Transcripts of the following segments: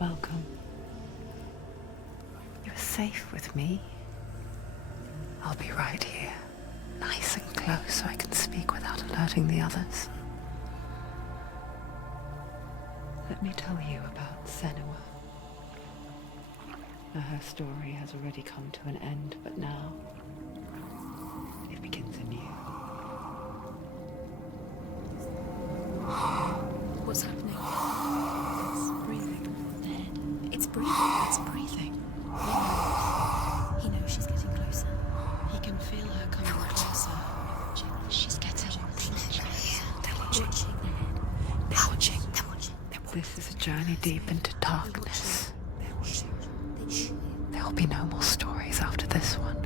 Welcome. You're safe with me. I'll be right here, nice and close so I can speak without alerting the others. Let me tell you about Senua. Her story has already come to an end, but now it begins anew. What's happening? It's breathing. The head. It's breathing. It's breathing. He knows she's getting closer. He can feel her coming closer. She's getting closer. They're watching. They're watching. They're watching. This is a journey deep into darkness. There will be no more stories after this one.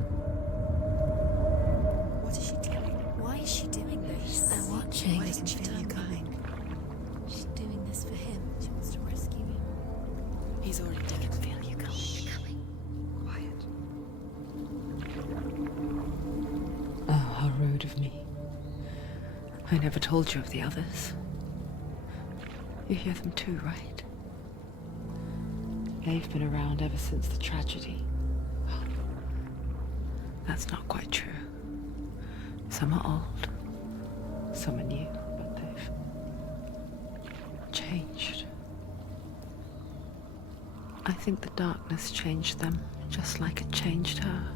What is she doing? Why is she doing this? They're watching. Why doesn't she turn coming? She's doing this for him. She wants to rescue him. He's already dead. I can feel you coming. Quiet. Oh, how rude of me. I never told you of the others. You hear them too, right? They've been around ever since the tragedy. Well, that's not quite true. Some are old, some are new, but they've changed. I think the darkness changed them, just like it changed her.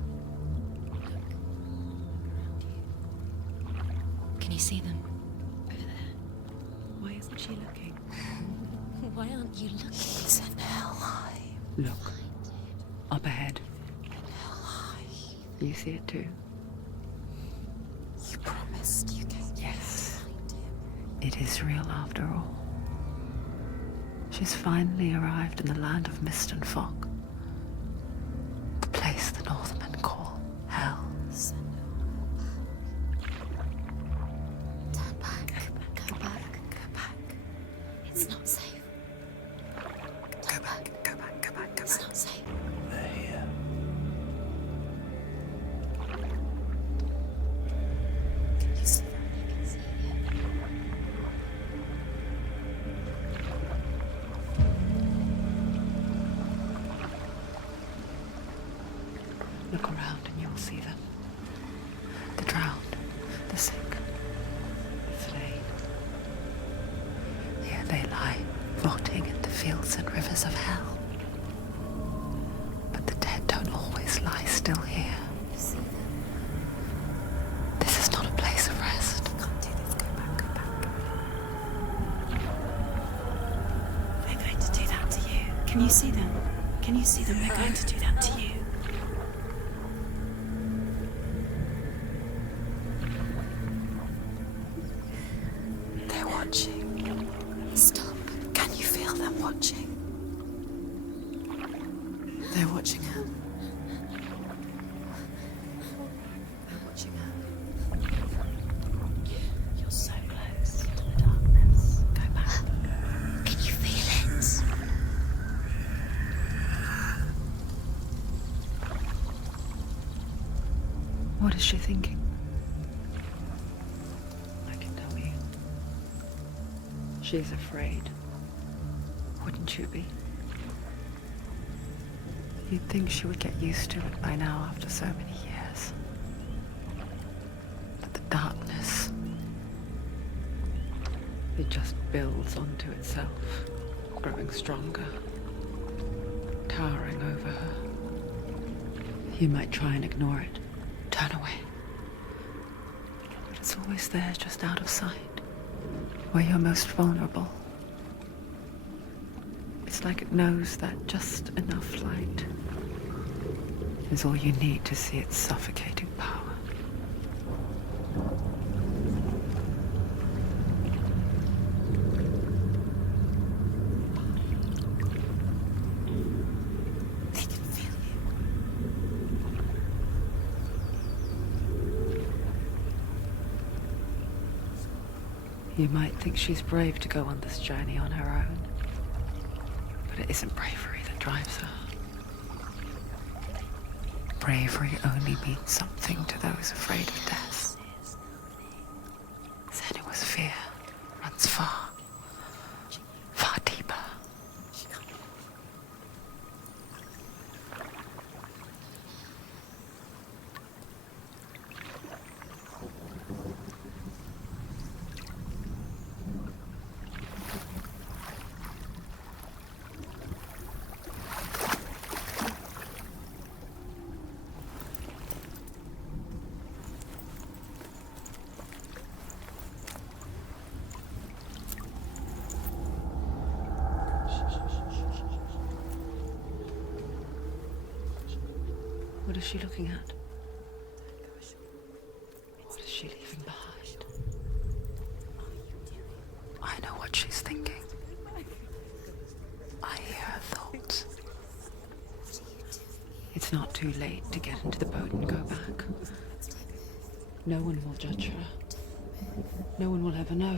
Can you see them? Over there. Why isn't she looking? Why aren't you looking? He's in Hellbladeof. Look, up ahead. You see it too? You promised you came. Yes. It is real after all. She's finally arrived in the land of mist and fog. The place the Northmen call Hell. Turn back. Go back. Go back. It's not safe. Go back, go back, go back, go It's back. not safe. They're here. Can you see them? I can see you. Look around and you'll see them. The drowned, the sick, the slain. Here they lie, rotting in the fields and rivers of hell. But the dead don't always lie still here. This is not a place of rest. Can't do this. Go back. Go back. They're going to do that to you. Can you see them? Can you see them? They're going to do that to you. They're watching. Stop. Can you feel them watching? They're watching her. They're watching her. You're so close to the darkness. Go back. Can you feel it? What is she thinking? I can tell you. She's afraid. Wouldn't you be? You'd think she would get used to it by now after so many years. But the darkness, it just builds onto itself, growing stronger, towering over her. You might try and ignore it, turn away. But it's always there, just out of sight, where you're most vulnerable. It's like it knows that just enough light is all you need to see its suffocating power. They can feel you. You might think she's brave to go on this journey on her own, but it isn't bravery that drives her. Bravery only means something to those afraid of death. Senua's fear runs far, far deeper. she looking at? What is she leaving behind? I know what she's thinking. I hear her thoughts. It's not too late to get into the boat and go back. No one will judge her. No one will ever know.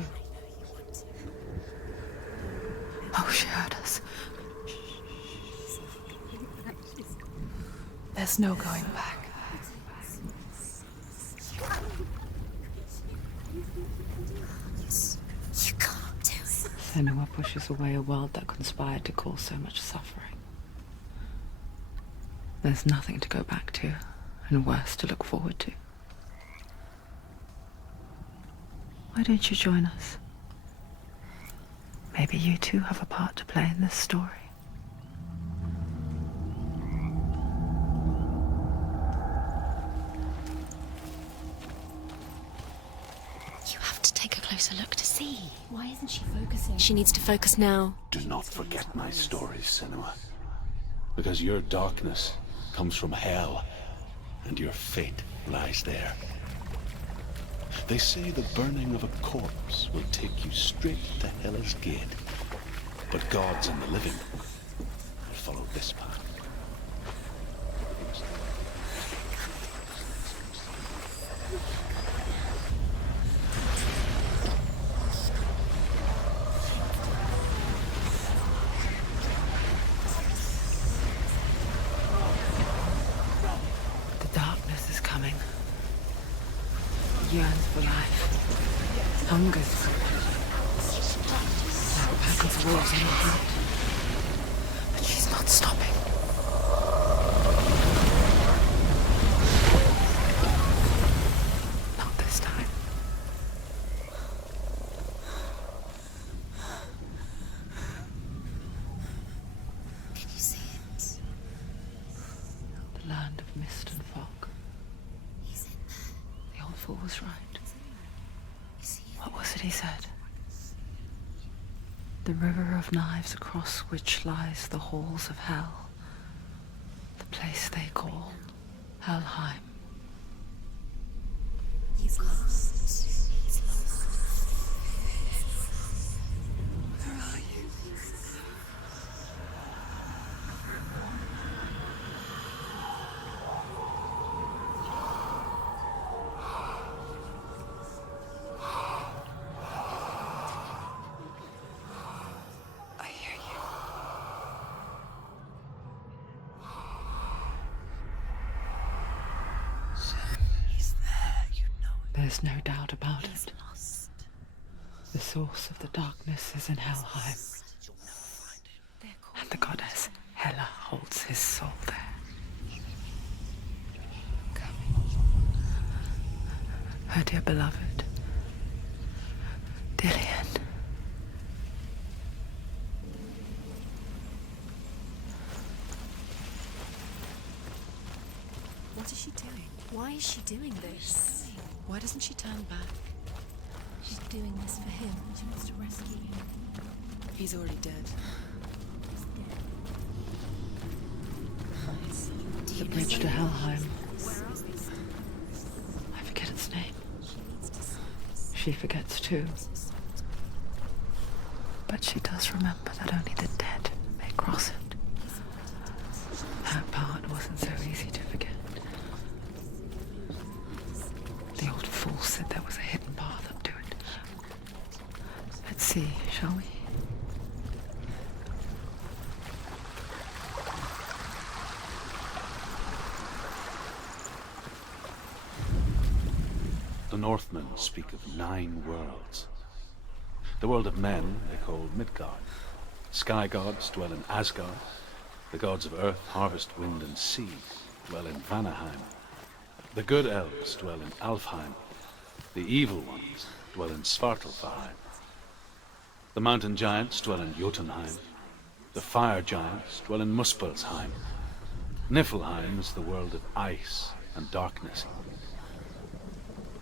Oh, she heard us. There's no going back. You can't do it. Senua pushes away a world that conspired to cause so much suffering. There's nothing to go back to, and worse to look forward to. Why don't you join us? Maybe you too have a part to play in this story. You have to take a closer look to see. Why isn't she focusing? She needs to focus now. Do not forget my stories, Senua. Because your darkness comes from hell, and your fate lies there. They say the burning of a corpse will take you straight to Hell's Gate. But gods and the living will follow this path. The darkness is coming. Yearns for life. Hungers for it. Like a pack of wolves on the hunt. But she's not stopping. Not this time. Can you see it? The land of mist and fog. He's in there. The old fool was right. You see it? What was it he said? The river of knives across which lies the halls of hell. The place they call Helheim. He's lost. He's lost. Where are you? I hear you. He's there, you know it. There's no doubt about He's it. lost. The source of the darkness is in Helheim, and the goddess Hela holds his soul there. Her dear beloved, Dillian. What is she doing? Why is she doing this? Why doesn't she turn back? She's doing this for him. She wants to rescue him. He's already dead. Do The you know bridge to where- Helheim. Where are we? I forget its name. She needs to see this. She forgets too. But she does remember that only the dead may cross it. That part wasn't so easy to forget. The old fool said there was a hidden path up to it. Let's see, shall we? The Northmen speak of 9 worlds. The world of men they call Midgard. Sky gods dwell in Asgard. The gods of earth, harvest, wind, and sea dwell in Vanaheim. The good elves dwell in Alfheim. The evil ones dwell in Svartalfheim. The mountain giants dwell in Jotunheim. The fire giants dwell in Muspelheim. Niflheim is the world of ice and darkness.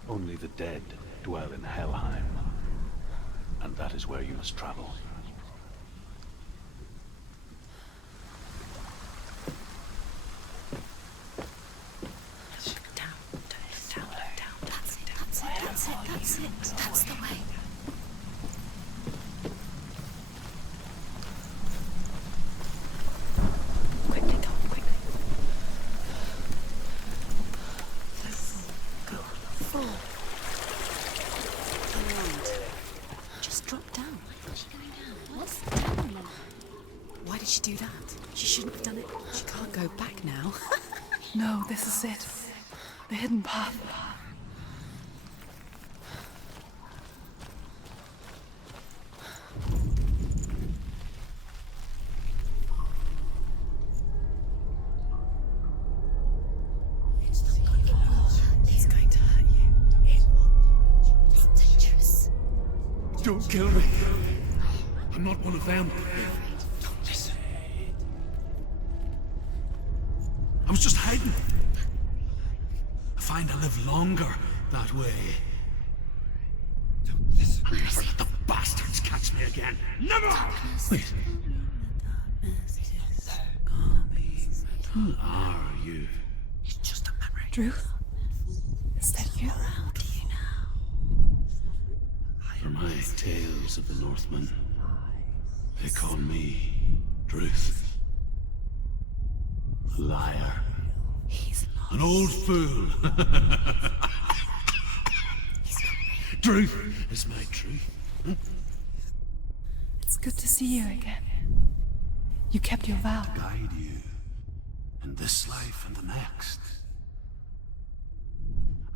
Only the dead dwell in Helheim, and that is where you must travel. That's the way. Quickly, go on, quickly. Go on, fall. Turn around. Just drop down. Why is she going down? What's down? Why did she do that? She shouldn't have done it. She can't go back now. No, this is it. The hidden path. He's going to hurt you. It's dangerous. Don't kill me. I'm not one of them. Listen. I was just hiding. I find I live longer that way. Never let the bastards catch me again. Never! Wait. Who are you? It's just a memory. Druth? Is that you? For my tales of the Northmen, they call me Druth. A liar. He's lost. An old fool. Truth is my truth. It's good to see you again. You kept your vow. Guide you in this life and the next.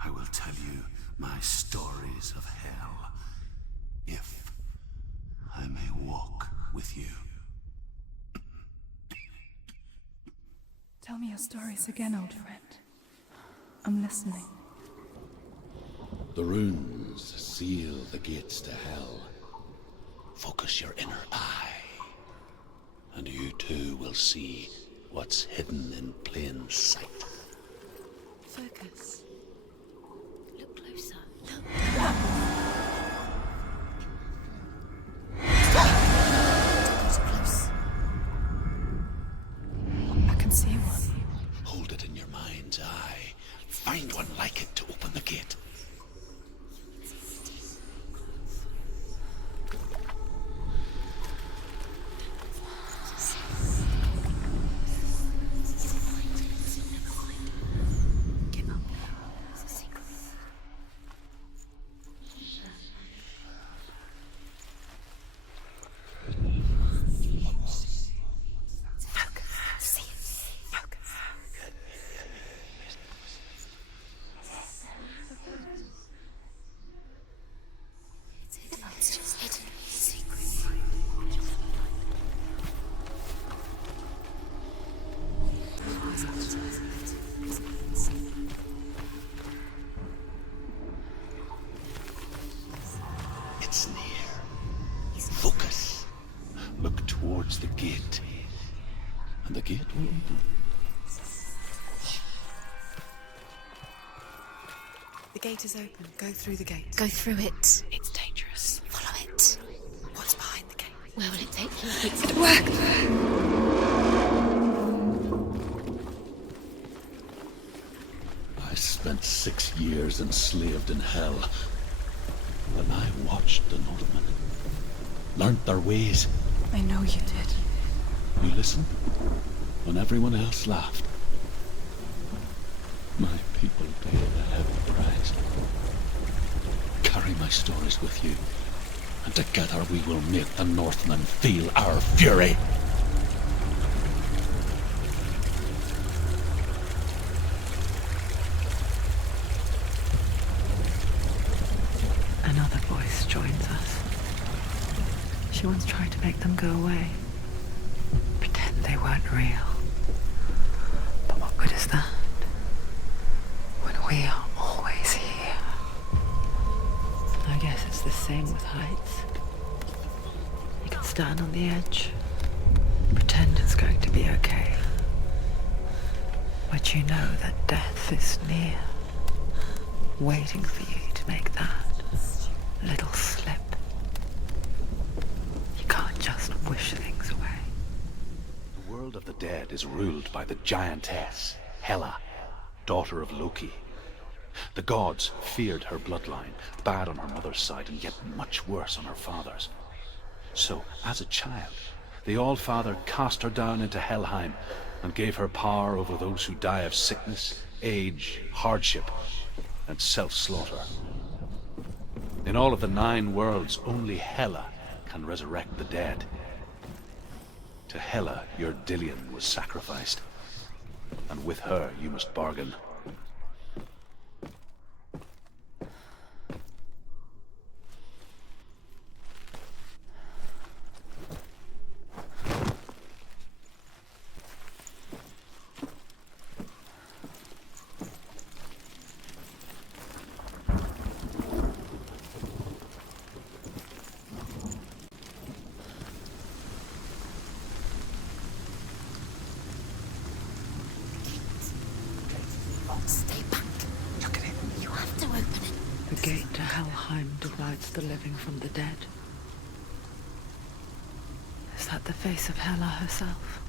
I will tell you my stories of hell, if I may walk with you. Tell me your stories again, old friend. I'm listening. The runes seal the gates to hell. Focus your inner eye, and you too will see what's hidden in plain sight. Focus. Look closer. Look. Too close. I can see one. Hold it in your mind's eye. Find one like it to open the gate. Give up now. It's a secret. Focus. See it. Focus. It's just hidden. Secret. It's near. Focus. Look towards the gate. And the gate will open. The gate is open. Go through the gate. Go through it. It's dangerous. Follow it. What's behind the gate? Where will it take you? It worked! I spent 6 years enslaved in hell. And I watched the Northmen. Learned their ways. I know you did. You listened when everyone else laughed. My people paid a heavy price. Carry my stories with you, and together we will make the Northmen feel our fury. Another voice joins us. She once tried to make them go away. Pretend they weren't real. But what good is that? When we are always here. I guess it's the same with heights. You can stand on the edge, pretend it's going to be okay. But you know that death is near, waiting for you to make that little slip. You can't just wish things away. The world of the dead is ruled by the giantess, Hela, daughter of Loki. The gods feared her bloodline, bad on her mother's side and yet much worse on her father's. So, as a child, the All-Father cast her down into Helheim and gave her power over those who die of sickness, age, hardship, and self-slaughter. In all of the 9 worlds, only Hela can resurrect the dead. To Hela, your Dillion was sacrificed, and with her you must bargain. Stay back. Look at it. You have to open it. The gate to Helheim divides the living from the dead. Is that the face of Hela herself?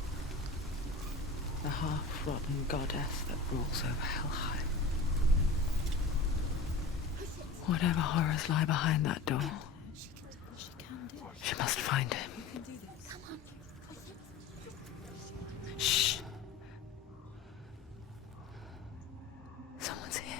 The half-rotten goddess that rules over Helheim. Whatever horrors lie behind that door, she must find him. Shh. Someone's here.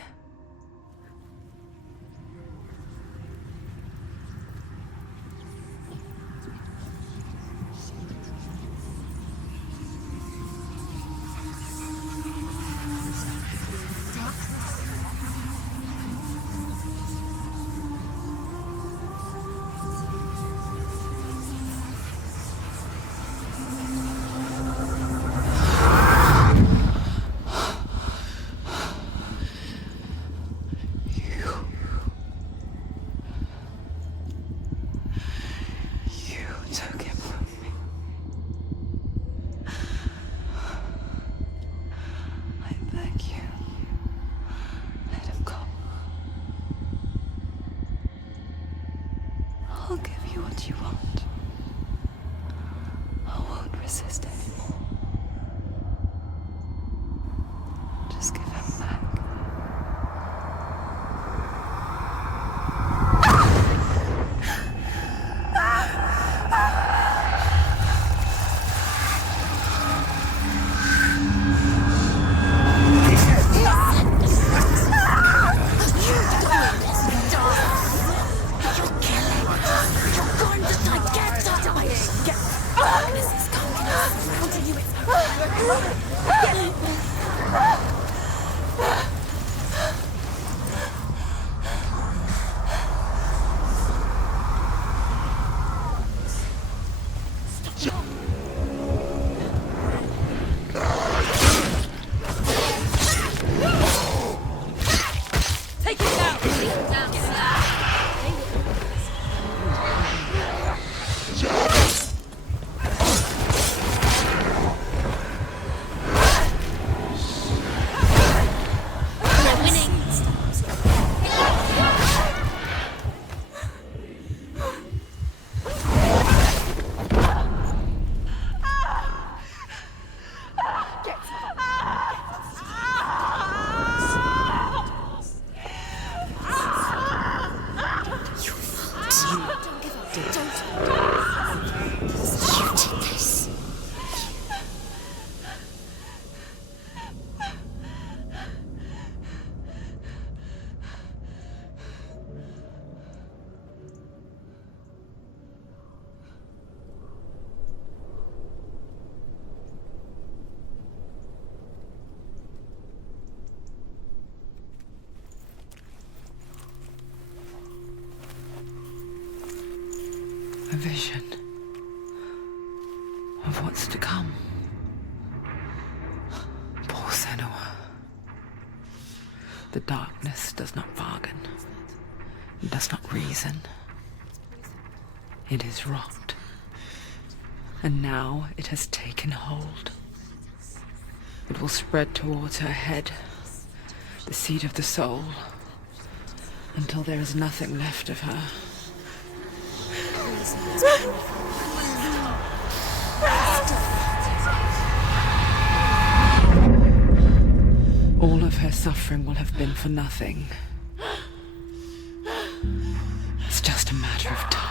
I'll give you what you want. I won't resist anymore. Just give him back. A vision of what's to come. Poor Senua. The darkness does not bargain. It does not reason. It is wrought. And now it has taken hold. It will spread towards her head, the seat of the soul, until there is nothing left of her. All of her suffering will have been for nothing. It's just a matter of time.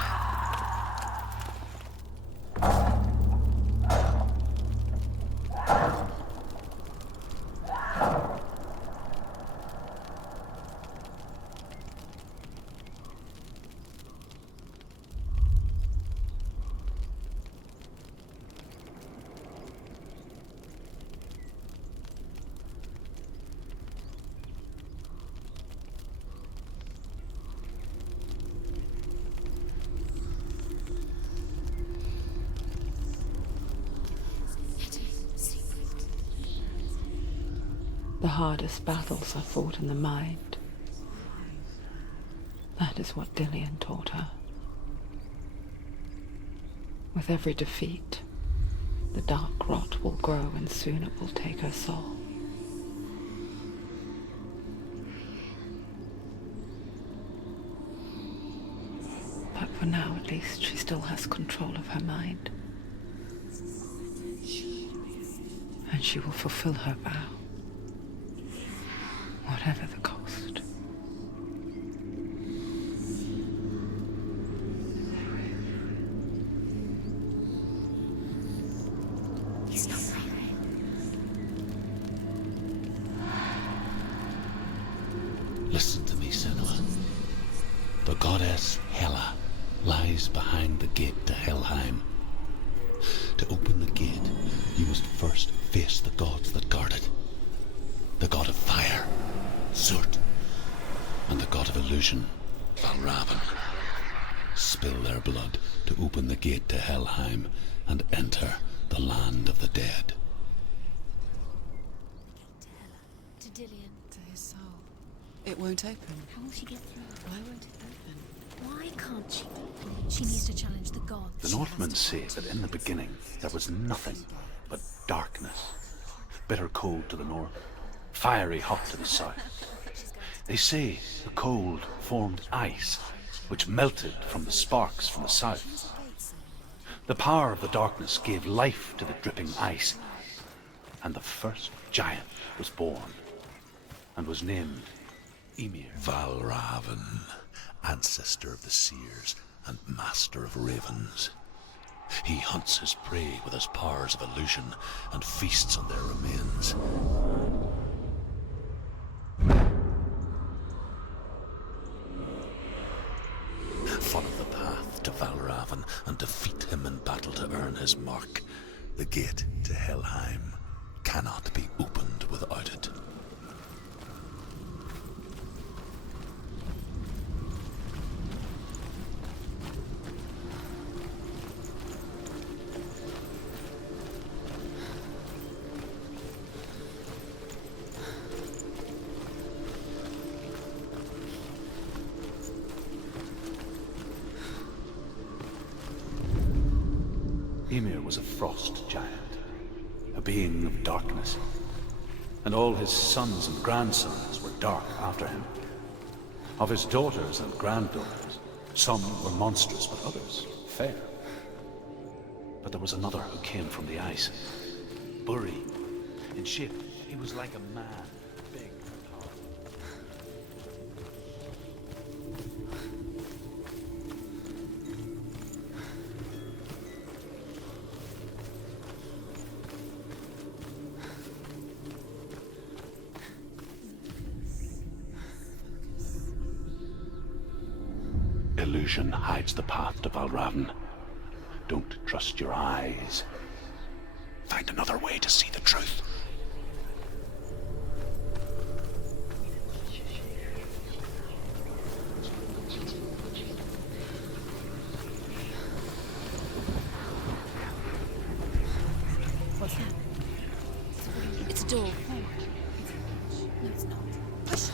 The hardest battles are fought in the mind. That is what Dillian taught her. With every defeat, the dark rot will grow and soon it will take her soul. But for now, at least, she still has control of her mind. And she will fulfill her vow. Whatever the cost. He's not right. Listen to me, Senua. The goddess Hela lies behind the gate to Helheim. To open the gate, you must first face the gods that guard it. The god of fire, Zurt, and the god of illusion, Valravn. Spill their blood to open the gate to Helheim and enter the land of the dead. To Dillian. To his soul. It won't open. How will she get through? Why won't it open? Why can't she? She needs to challenge the gods. The Northmen say that in the beginning there was nothing but darkness. Bitter cold to the north, fiery hot to the south. They say the cold formed ice, which melted from the sparks from the south. The power of the darkness gave life to the dripping ice, and the first giant was born, and was named Ymir. Valravn, ancestor of the seers and master of ravens. He hunts his prey with his powers of illusion and feasts on their remains. Follow the path to Valravn and defeat him in battle to earn his mark. The gate to Helheim cannot be opened without it. Ymir was a frost giant, a being of darkness, and all his sons and grandsons were dark after him. Of his daughters and granddaughters, some were monstrous, but others fair. But there was another who came from the ice. Buri. In shape, he was like a man, big and powerful. Illusion hides the path to Valravn. Don't trust your eyes. Find another way to see the truth. What's that? It's a door. No, it's not. Push it.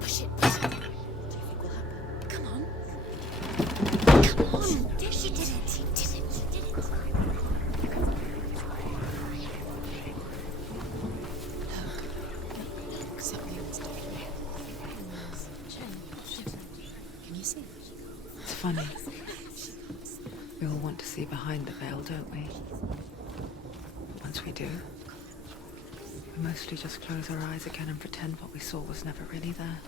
Push it. Push it. Do you think will happen? Come on. Come on. There, she did it. She did it. She did it. Look. Something's different. Can you see? It's funny. We all want to see behind the veil, don't we? Once we do, We mostly just close our eyes again and pretend what we saw was never really there.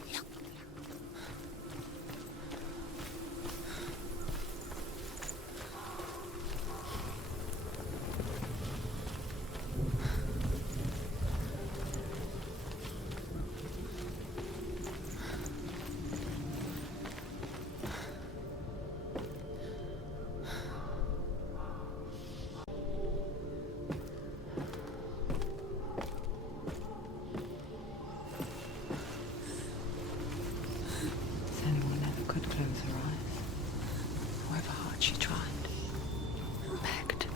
Anyone ever could close her eyes, however hard she tried, begged.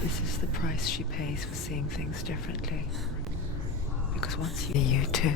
This is the price she pays for seeing things differently. Because once you too.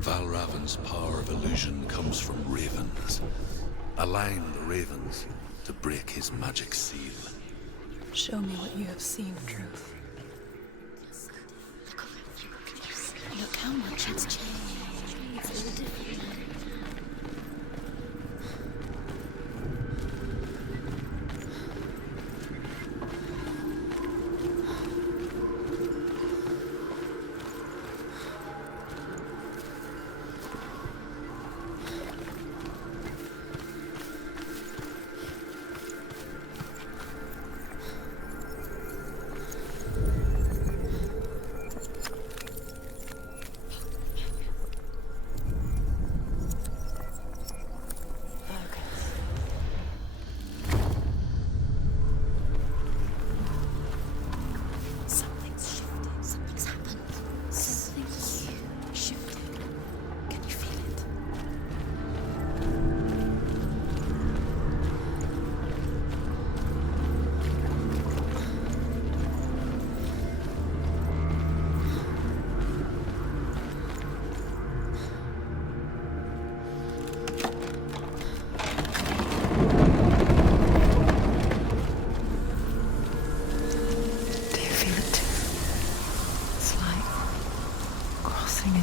Valravan's power of illusion comes from ravens. Align the ravens to break his magic seal. Show me what you have seen, Truth. Look how much it's changed. It's all different.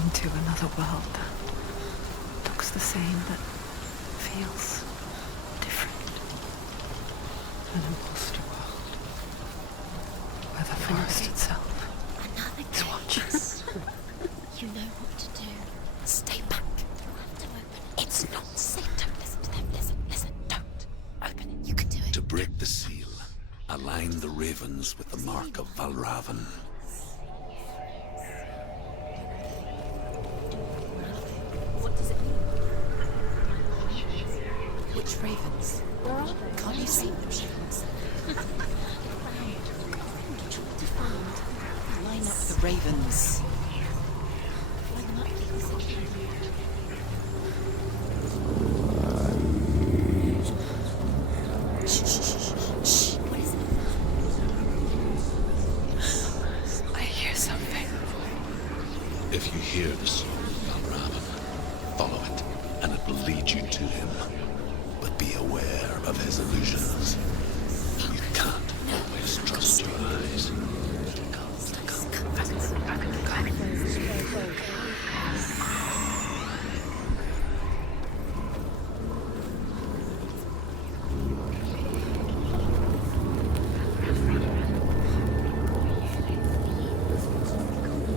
into another world that looks the same but feels different. An imposter world where the forest itself is watching. You know what to do. Align the ravens with the mark of Valravan. What does it mean? Which ravens? Where are they? Can't you see them, Shivens? Line up the ravens. Line them up, please. Shh, shh, shh, shh. What is it? I hear something. If you hear the song of Valravan, follow it, and it will lead you to him. But be aware of his illusions. You can't always trust your eyes.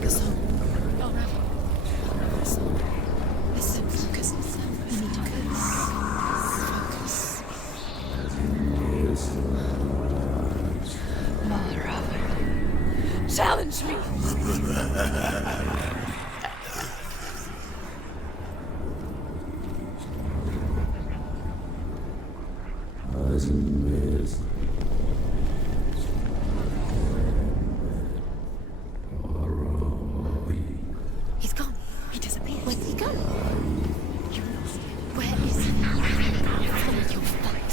The song. Oh, Raven. The song. Listen, focus. You need to focus. Valravan, challenge me. He's gone. He disappeared. Where did he go? You lost him. Where is he? Follow your fight.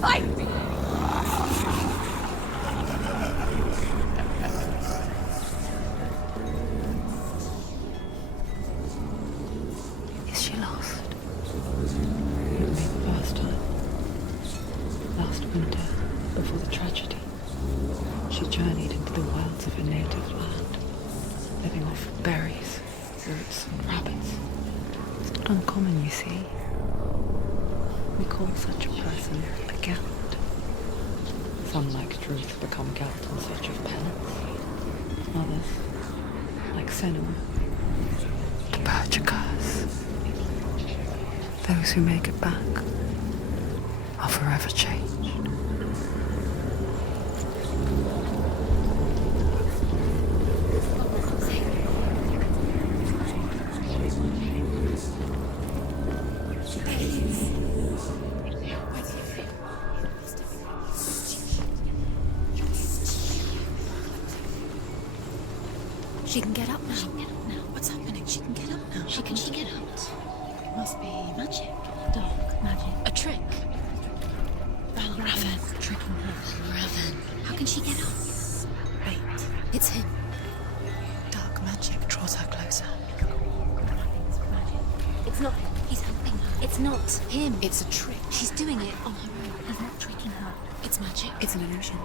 Fight me! Is she lost? It would be the first time. Last winter, before the tragedy, she journeyed into the wilds of her native land, living off berries, roots, and rabbits. It's not uncommon, you see. We call such a person a Gelt. Some, like Druth, become Gelt in search of penance. Others, like Senua, purge a curse. Those who make it back are forever changed. She can get up now. What's happening? She can get up now. She can get out. It must be magic. Dark magic. A trick. Raven. Tricking her. Raven. How can she get up? Wait. It's him. Dark magic draws her closer. It's not him. He's helping her. It's not him. It's a trick. She's doing it on her own. He's not tricking her. It's magic. It's an illusion.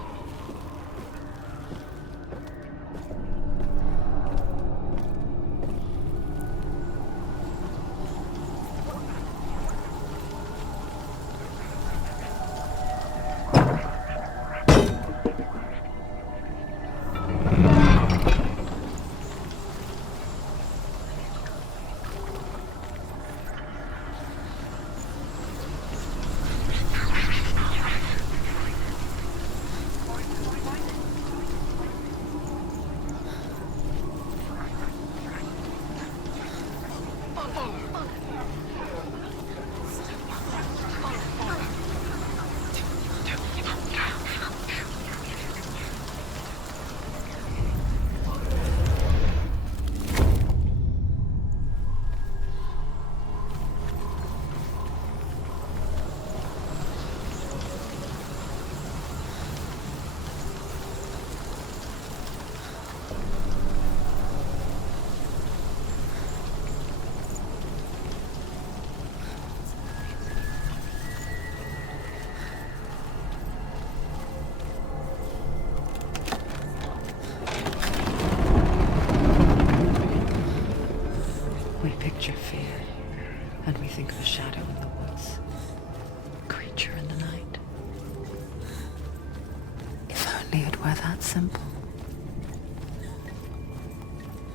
only it were that simple.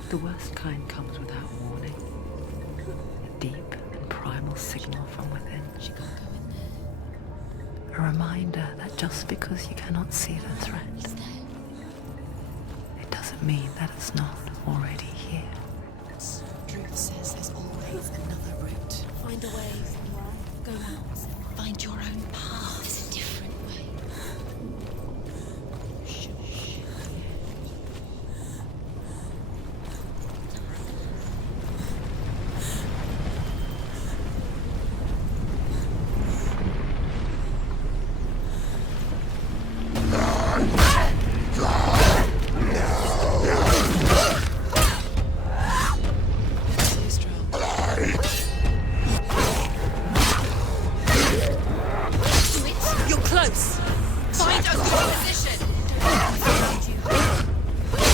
The worst kind comes without warning. A deep and primal signal from within. She can't go in there. A reminder that just because you cannot see the threat, He's there. it doesn't mean that it's not already here. Truth says there's always another route. Find a way somewhere. Go out. Find your own path. There's a different way. Shh. So strong. You're close. Find a good position. You want it. Behind you.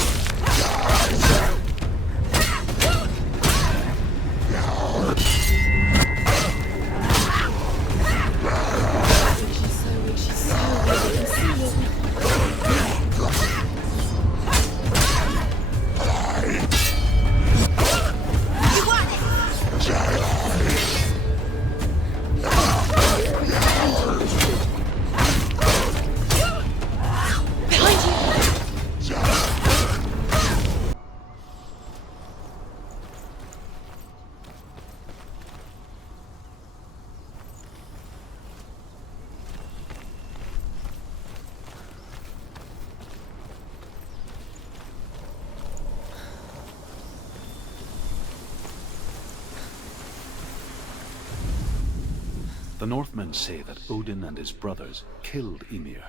The Northmen say that Odin and his brothers killed Ymir,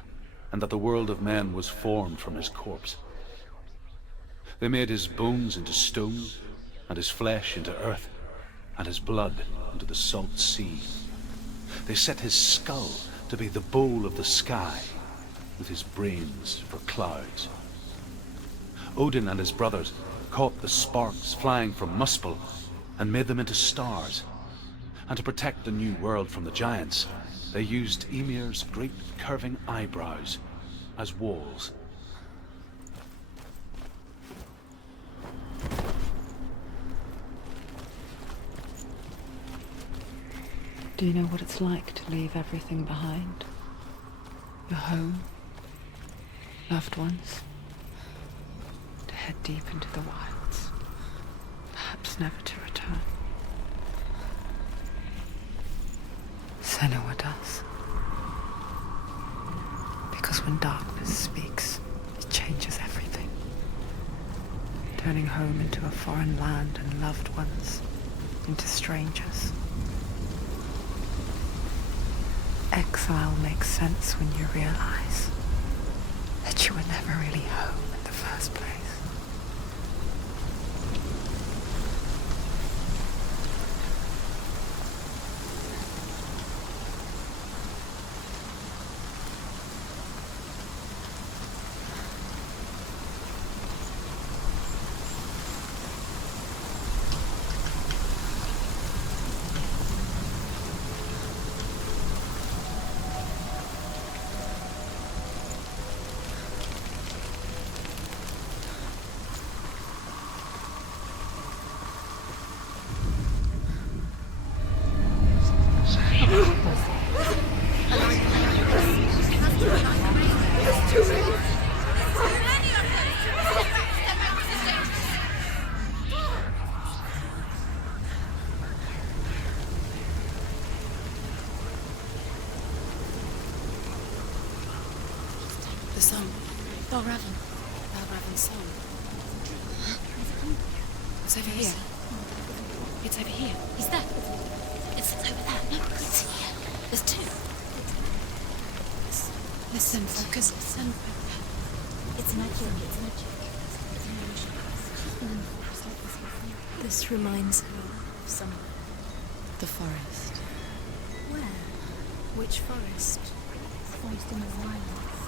and that the world of men was formed from his corpse. They made his bones into stone, and his flesh into earth, and his blood into the salt sea. They set his skull to be the bowl of the sky, with his brains for clouds. Odin and his brothers caught the sparks flying from Muspel and made them into stars. And to protect the new world from the giants, they used Ymir's great curving eyebrows as walls. Do you know what it's like to leave everything behind? Your home, loved ones, to head deep into the wilds, perhaps never to return. Senua does. Because when darkness speaks, it changes everything. Turning home into a foreign land and loved ones into strangers. Exile makes sense when you realize that you were never really home in the first place. The sun. Balraven's sun. It's over here. It's over here. He's there. It's over there. No, it's here. There's two. Listen, focus. Listen. It's magic. It's magic. This reminds her of somewhere. The forest. Where? Which forest? The forest in the wilds.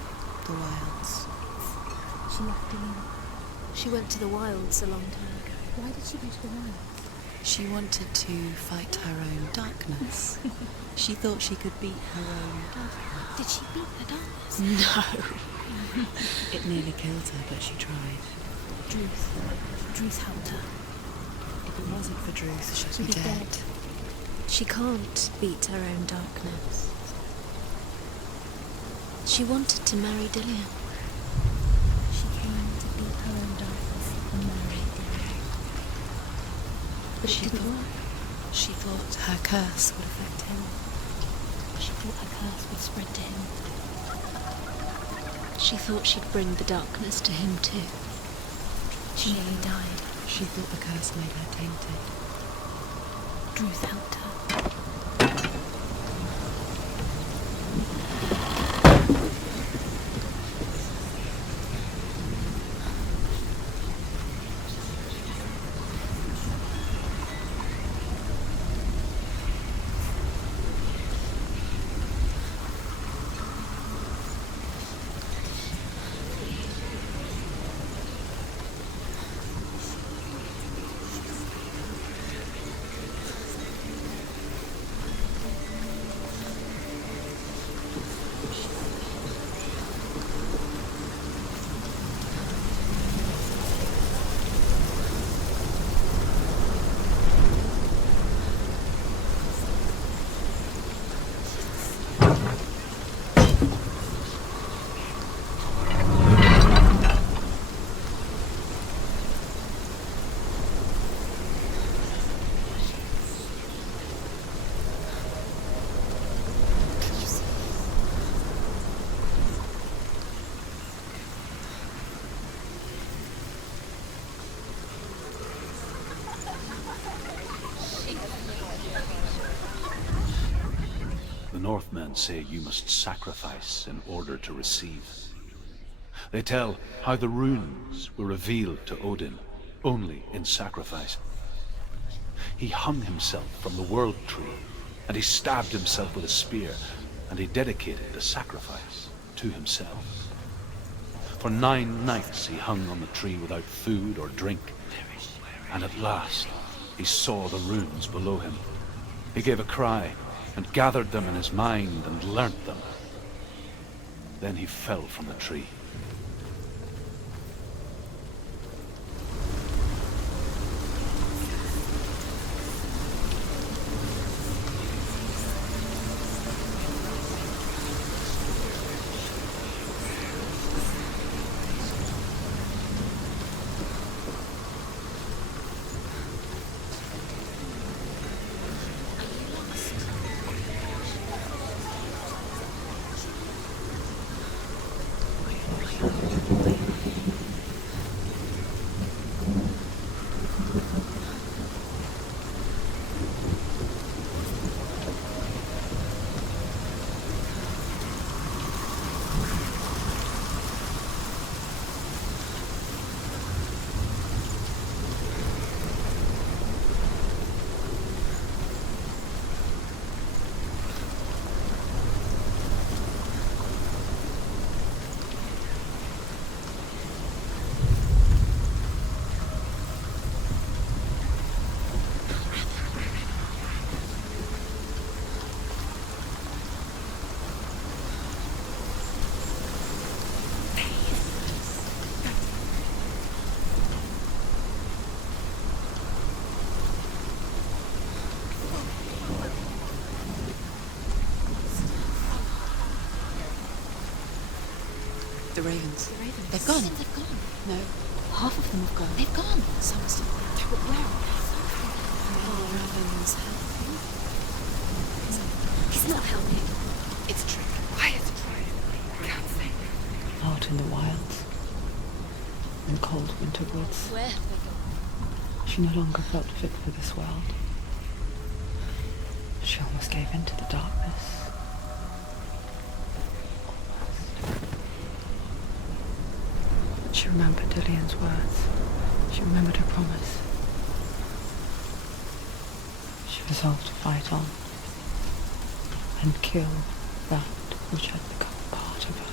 The wilds. She left him. She went to the wilds a long time ago. Why did she go to the wilds? She wanted to fight her own darkness. She thought she could beat her own darkness. Did she beat the darkness? No. It nearly killed her, but she tried. Druth helped her. If it wasn't for Druth, she'd She'd be be dead. dead. She can't beat her own darkness. She wanted to marry Dillian. She came to beat her own darkness and marry Dillian. But it didn't work. She thought her curse would affect him. She thought her curse would spread to him. She thought she'd bring the darkness to him too. She nearly died. She thought the curse made her tainted. Druth helped her. The Northmen say you must sacrifice in order to receive. They tell how the runes were revealed to Odin only in sacrifice. He hung himself from the world tree, and he stabbed himself with a spear, and he dedicated the sacrifice to himself. For 9 nights he hung on the tree without food or drink, and at last he saw the runes below him. He gave a cry, and gathered them in his mind and learnt them. Then he fell from the tree. The ravens. The ravens. They've gone. They've gone. No. Half of them have gone. They've gone. Some are still there. But where are they? Ravens helping. He's not helping. It's a trick. Quiet. Can't think. Out in the wilds. In cold winter woods. Where have they gone? She no longer felt fit for this world. She almost gave in to the darkness. She remembered Dillian's words. She remembered her promise. She resolved to fight on and kill that which had become part of her.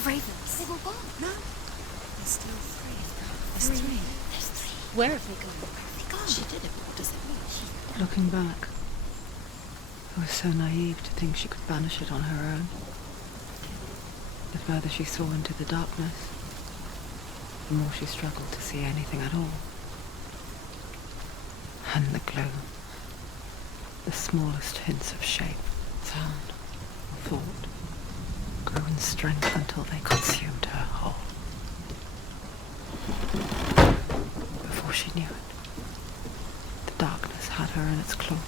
The ravens. They've all gone. No. There's still three. There's three. There's three. Where have they gone? Where have they gone? She did it, but what does it mean? Looking back, I was so naive to think she could banish it on her own. The further she saw into the darkness, the more she struggled to see anything at all. And the gloom, the smallest hints of shape, sound, thought, grew in strength until they consumed her whole. Before she knew it, the darkness had her in its claws.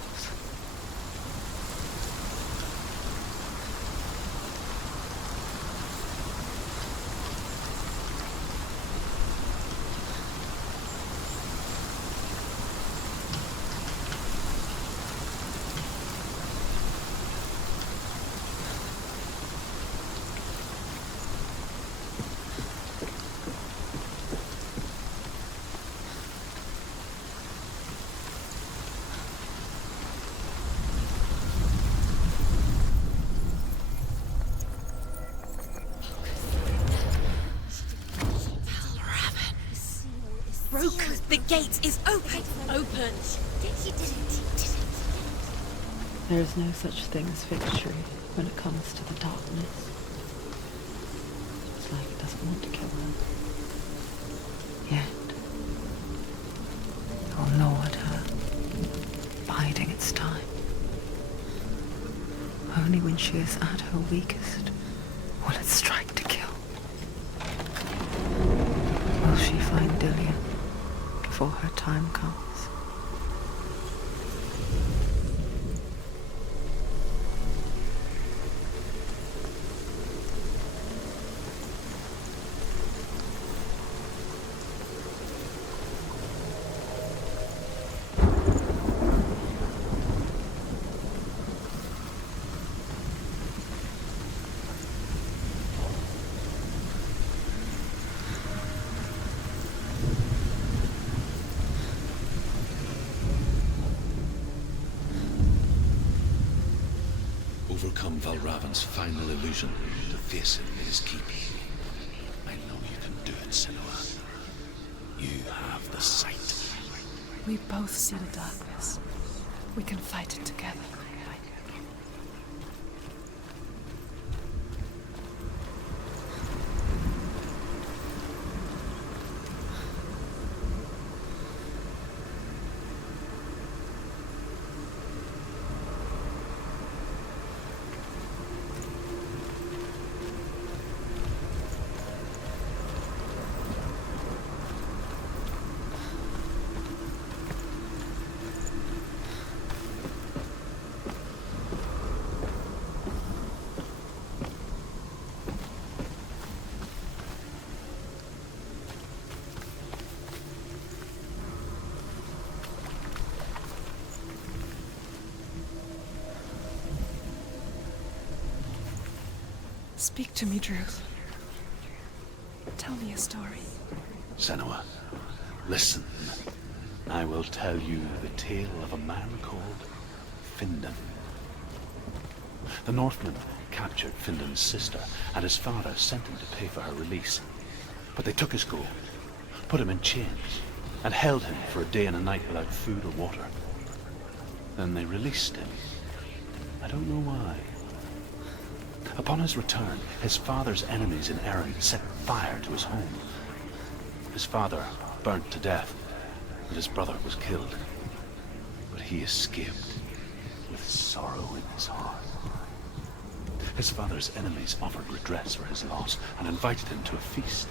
Broken. The gate is open. Open. She did it. There is no such thing as victory when it comes to the darkness. It's like it doesn't want to kill her. Yet, it will gnaw at her, biding its time. Only when she is at her weakest will it strike to kill. Will she find Dillian before her time comes? Overcome Valravan's final illusion to face him in his keep. I know you can do it, Senua. You have the sight. We both see the darkness. We can fight it together. Speak to me, Druth. Tell me a story. Senua, listen. I will tell you the tale of a man called Findan. The Northmen captured Findan's sister, and his father sent him to pay for her release. But they took his gold, put him in chains, and held him for a day and a night without food or water. Then they released him. I don't know why. Upon his return, his father's enemies in Erin set fire to his home. His father burnt to death, and his brother was killed. But he escaped with sorrow in his heart. His father's enemies offered redress for his loss and invited him to a feast.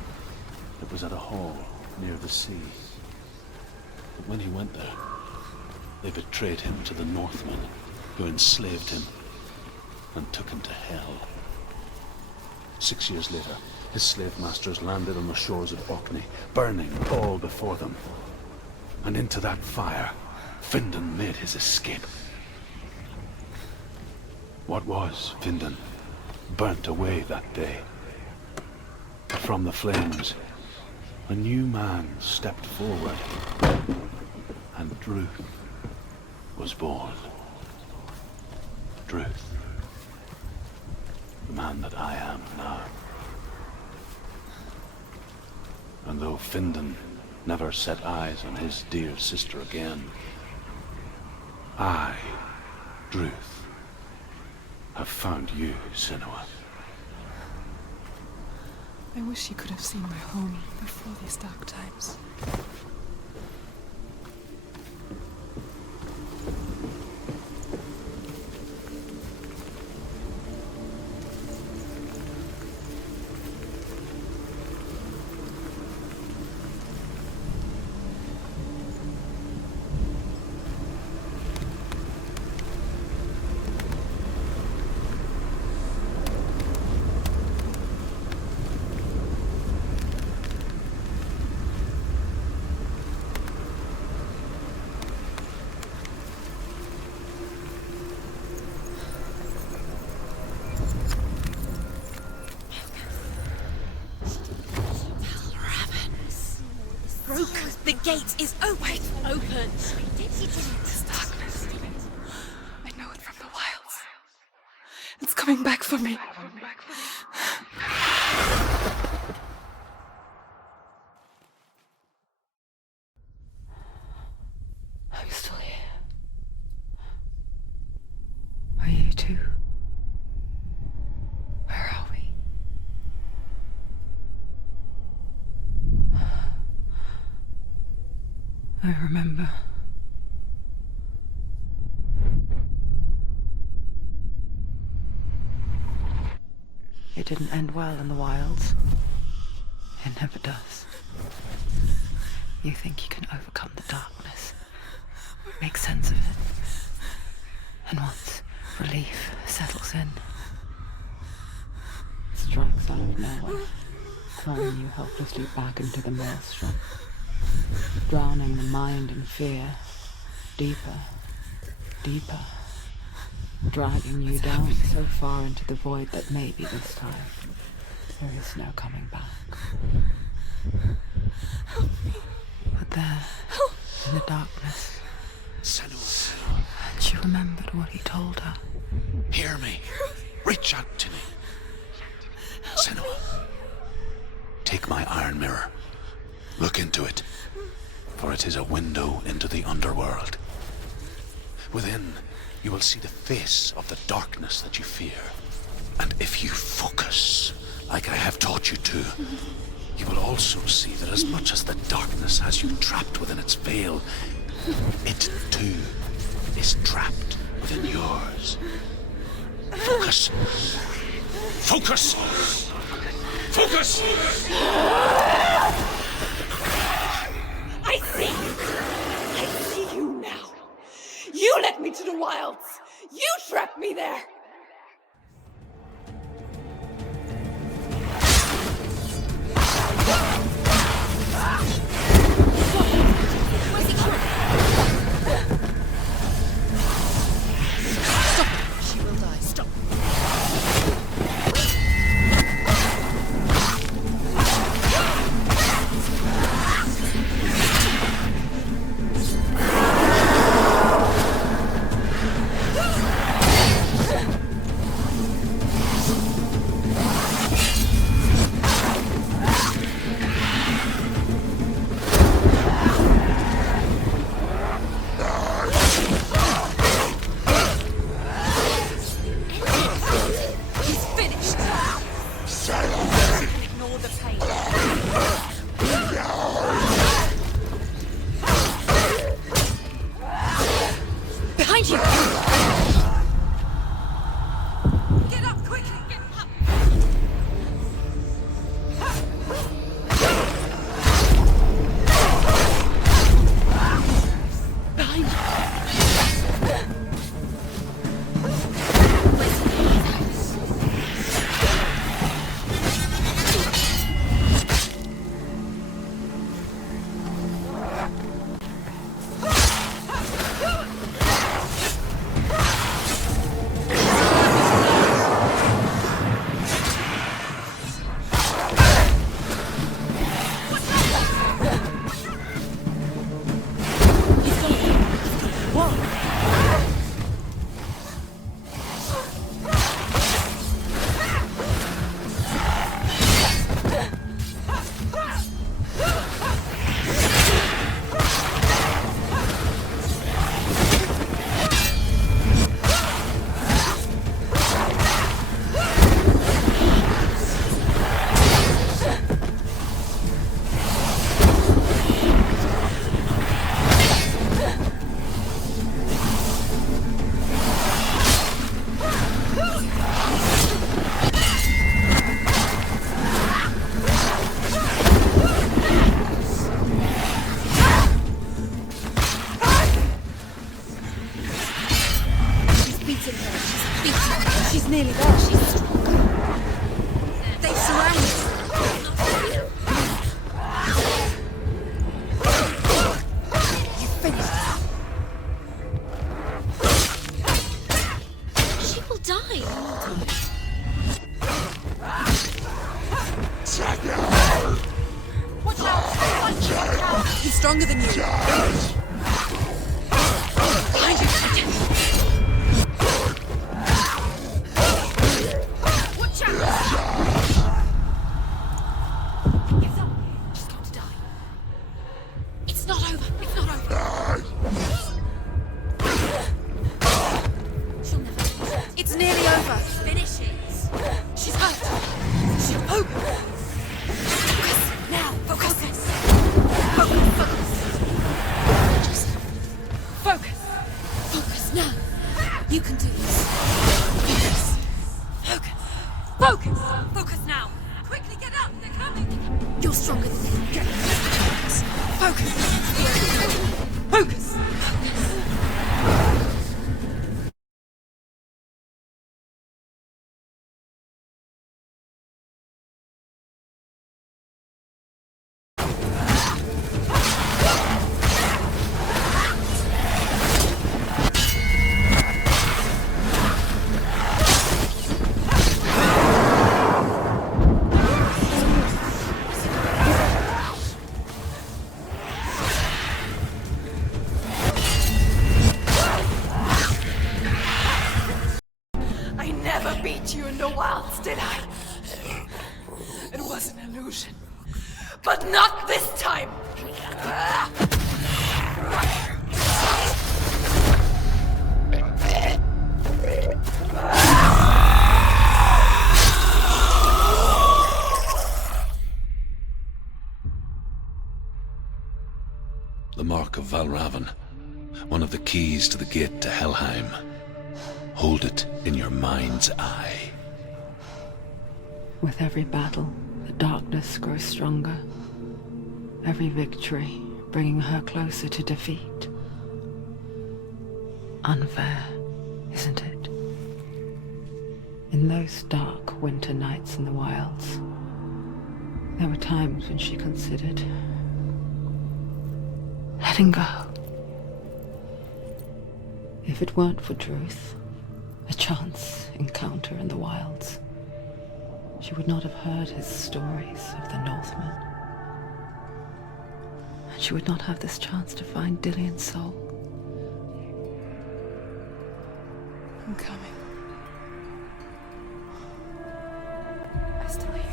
It was at a hall near the sea. But when he went there, they betrayed him to the Northmen, who enslaved him and took him to hell. 6 years later, his slave masters landed on the shores of Orkney, burning all before them. And into that fire, Findan made his escape. What was Findan burnt away that day. But from the flames, a new man stepped forward, and Druth was born. Druth. The man that I am now. And though Findan never set eyes on his dear sister again, I, Druth, have found you, Senua. I wish you could have seen my home before these dark times. The gate is open. Open. This darkness. I know it from the wilds. It's coming back for me. I'm still here. Are you too? Where are we? I remember. It didn't end well in the wilds. It never does. You think you can overcome the darkness, make sense of it, and once relief settles in, it strikes out of nowhere, throwing you helplessly back into the maelstrom, drowning the mind in fear, deeper, deeper, dragging you down so far into the void that maybe this time there is no coming back. But there, in the darkness, Senua, she remembered what he told her. hear me. Reach out to me. Senua, take my iron mirror. Look into it, for it is a window into the underworld. Within, you will see the face of the darkness that you fear. And if you focus, like I have taught you to, you will also see that as much as the darkness has you trapped within its veil, it too is trapped within yours. Focus! Focus! Focus! I see you. I see you now. You led me to the wilds. You trapped me there. Where's he going? Stop. She will die. Stop. He's stronger than you. Behind you. Watch out! Get up. She's got to die. It's not over. It's not over. She'll never finish. It's nearly over. Finish it. She's hurt. She'll open. Focus. Now. Focus. Focus. Just focus. Focus now. You can do this. Focus. Focus. Focus. Focus now. Quickly get up. They're coming. You're stronger than them. Get focus. Focus. Focus. You in the wilds, did I? It was an illusion. But not this time! The Mark of Valravan. One of the keys to the gate to Helheim. Hold it in your mind's eye. With every battle, the darkness grows stronger. Every victory bringing her closer to defeat. Unfair, isn't it? In those dark winter nights in the wilds, there were times when she considered letting go. If it weren't for Druth, a chance encounter in the wilds, she would not have heard his stories of the Northmen. And she would not have this chance to find Dillion's soul. I'm coming. I still hear you.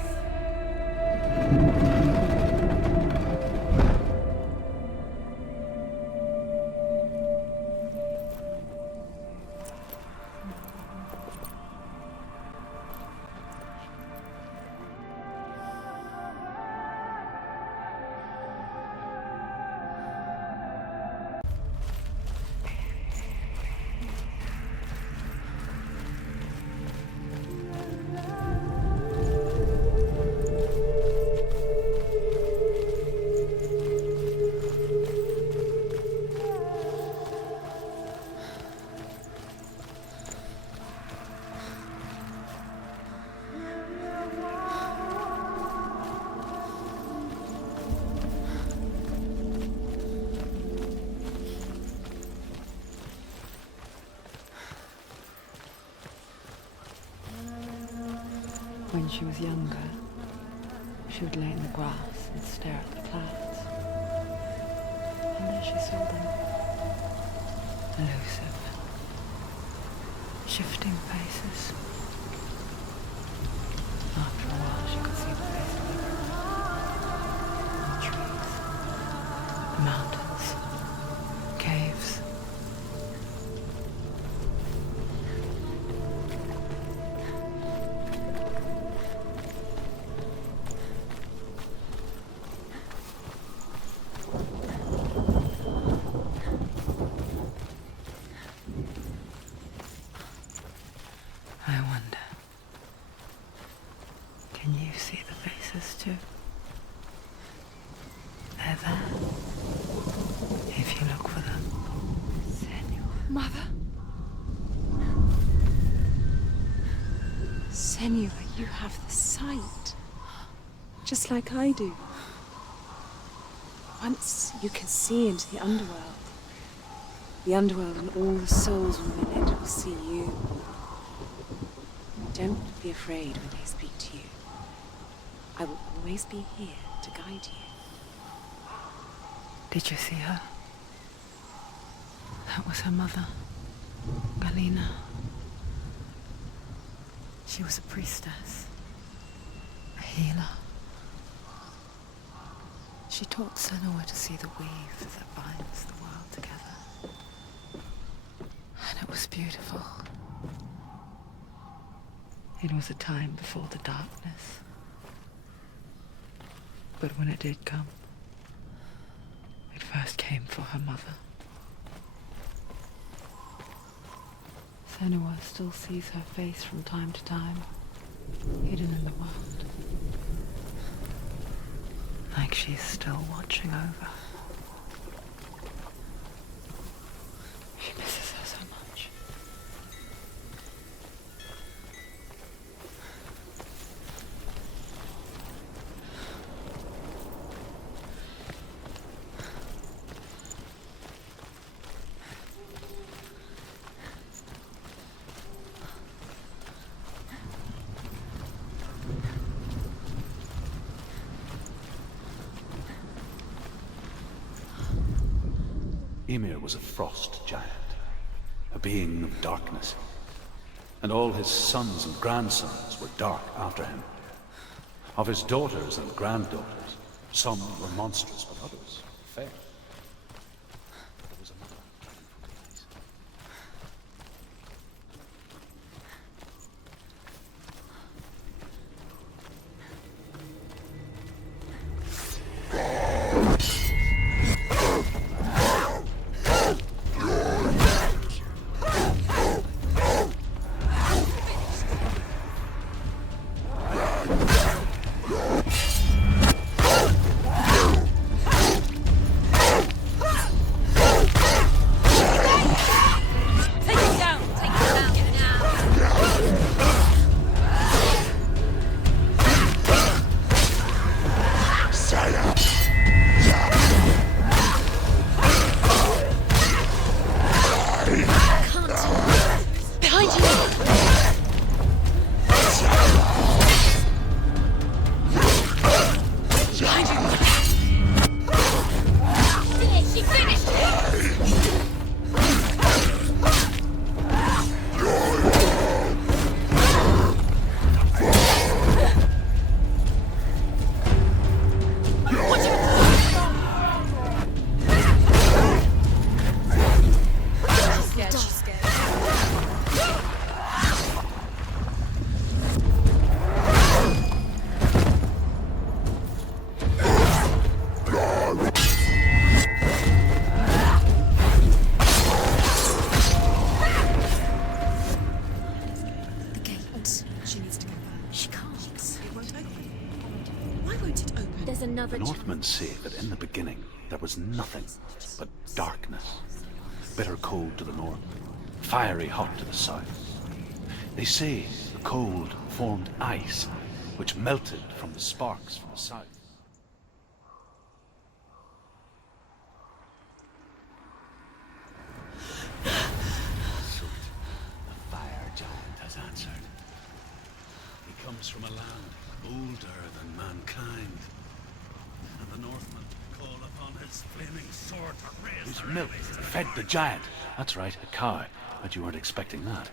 When she was younger, she would lay in the grass and stare at the clouds. And there she saw them. Elusive, shifting faces. After a while, she could see the face of everyone. The trees, the mountains, caves. I wonder, can you see the faces too? They're there, if you look for them. Mother? Senua, you have the sight. Just like I do. Once you can see into the underworld. The underworld and all the souls within it will see you. Don't be afraid when they speak to you. I will always be here to guide you. Did you see her? That was her mother, Galena. She was a priestess, a healer. She taught Senua to see the weave that binds the world together. And it was beautiful. It was a time before the darkness. But when it did come, it first came for her mother. Senua still sees her face from time to time, hidden in the world. Like she's still watching over. She misses her so much. Ymir was a frost giant, a being of darkness, and all his sons and grandsons were dark after him. Of his daughters and granddaughters, some were monstrous, but others fair. There was another coming from the ice. The Northmen say that in the beginning there was nothing but darkness. Bitter cold to the north, fiery hot to the south. They say the cold formed ice, which melted from the sparks from the south. Sweet, the fire giant has answered. He comes from a land older than mankind. And the Northmen call upon his flaming sword to raise. His milk fed the giant. That's right, a cow. But you weren't expecting that.